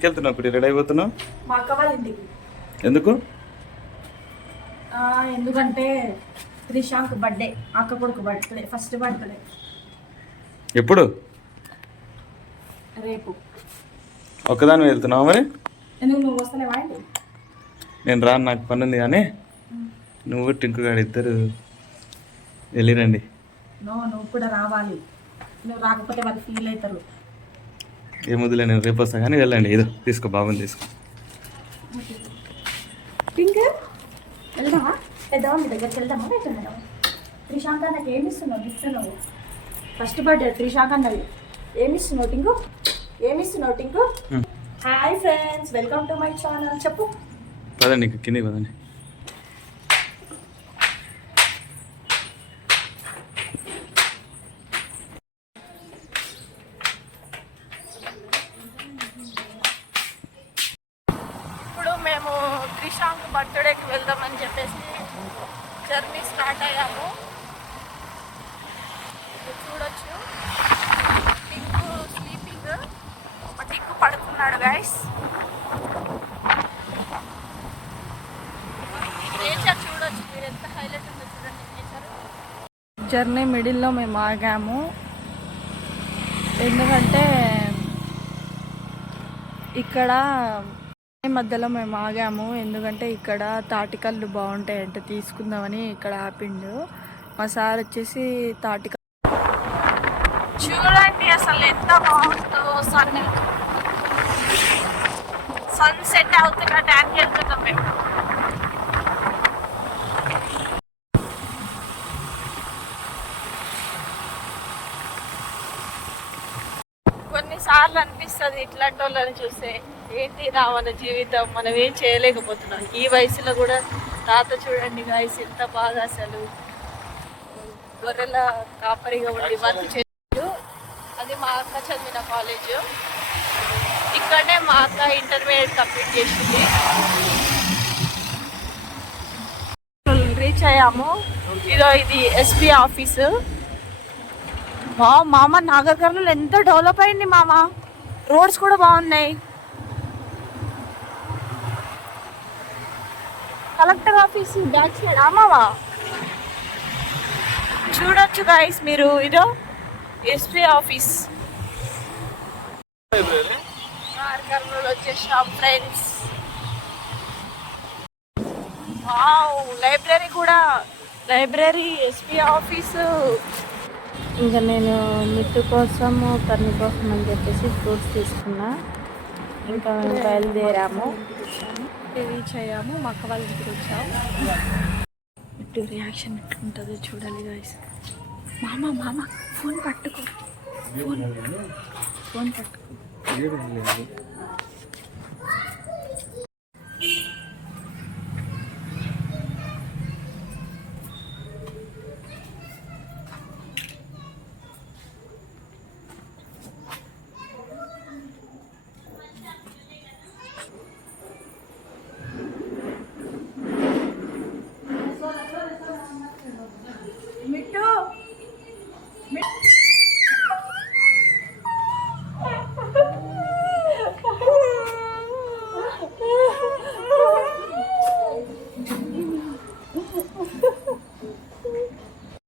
వెళ్తున్నావు ఇప్పుడు రెడీ అయిపోతున్నావు మా అక్క వాళ్ళ ఇంటికి. ఎందుకు? ఎందుకంటే త్రిశాంక్ బర్త్డే, అక్క కొడుకు బర్త్డే, ఫస్ట్ బర్త్డే ఎప్పుడు? రేపు. ఒక్కదాని వెళ్తున్నావు మరి? ఎందుకు నువ్వు వస్తలేవా? నేను రాను, నాకు పని ఉంది. కానీ నువ్వు టింకు గారు ఇద్దరు వెళ్ళిరండి. నువ్వు కూడా రావాలి. నువ్వు రాకపోతే వాళ్ళు ఫీల్ అవుతారు. ఏముందులే, నేను రేపు వస్తాను. కానీ వెళ్ళండి. ఏదో తీసుకో, బాబుని తీసుకో. పింక్ వెళ్దామా? పెద్దవా మీ దగ్గరికి వెళ్దామా? వెళ్తున్నావు త్రిశాంక్ అన్నకి ఏమి ఇస్తున్నావు గిఫ్ట్? నువ్వు ఫస్ట్ బర్త్డే త్రిశాంక్ అన్నది. ఏమి ఇస్తున్నావు టింకు? ఏమి ఇస్తున్నావు Tinku? Hi friends, welcome to my channel. చెప్పు. పదండి, కిందికి పదండి. ఇప్పుడు మేము త్రిశాంక్ బర్త్డేకి వెళ్దామని చెప్పేసి జర్నీ స్టార్ట్ అయ్యాము. చూడొచ్చు, టింకు స్లీపింగ్. మా టింకు పడుకున్నాడు గైస్. నేచర్ చూడొచ్చు మీరు, ఎంత హైలైట్ ఉందో చూడండి నేచర్. జర్నీ మిడిల్లో మేము ఆగాము, ఎందుకంటే ఇక్కడ మధ్యలో మేము ఆగాము. ఎందుకంటే ఇక్కడ తాటికల్లు బాగుంటాయంటే తీసుకుందామని ఇక్కడ ఆపిండు మా సార్. వచ్చేసి తాటికల్లు చూడండి అసలు ఎంత బాగుంటుందో. సన్సెట్ అవుతున్న టైంకి వెళ్తున్నాం మేము. కొన్నిసార్లు అనిపిస్తుంది ఇట్లాంటి వాళ్ళని చూస్తే, ఏంటి రా మన జీవితం, మనం ఏం చేయలేకపోతున్నాం ఈ వయసులో కూడా. తాత చూడండి గాయస్ ఎంత బాగా అసలు గొర్రెల కాపరిగా ఉండి వర్క్ చేయడు. అది మా అక్క చదివిన కాలేజ్. ఇక్కడనే మా అక్క ఇంటర్మీడియట్ కంప్లీట్ చేసింది. రీచ్ అయ్యాము. ఇది ఎస్పీ ఆఫీసు. మామ నాగర్ కర్నూలు ఎంత డెవలప్ అయింది మామ. రోడ్స్ కూడా బాగున్నాయి. కలెక్టర్ ఆఫీస్ బ్యాక్ సైడ్ మావా చూడొచ్చు గైస్ మీరు. ఇదో ఎస్పీ ఆఫీస్. నాగర్ కర్నూలు వచ్చేసాం ఫ్రెండ్స్. లైబ్రరీ కూడా, లైబ్రరీ, ఎస్పీ ఆఫీసు. ఇంకా నేను మిట్టు కోసము కర్ని కోసం అని చెప్పేసి ఫ్రూట్స్ తీసుకున్నా. ఇంకా మేము బయలుదేరాము, రీచ్ అయ్యాము. మా అక్క వాళ్ళ ఇంటికి వచ్చాము. మిట్టు రియాక్షన్ ఎట్లుంటుందో చూడాలి గాయస్. మామ ఫోన్ పట్టుకో, ఫోన్ పట్టుకో. మిట్టు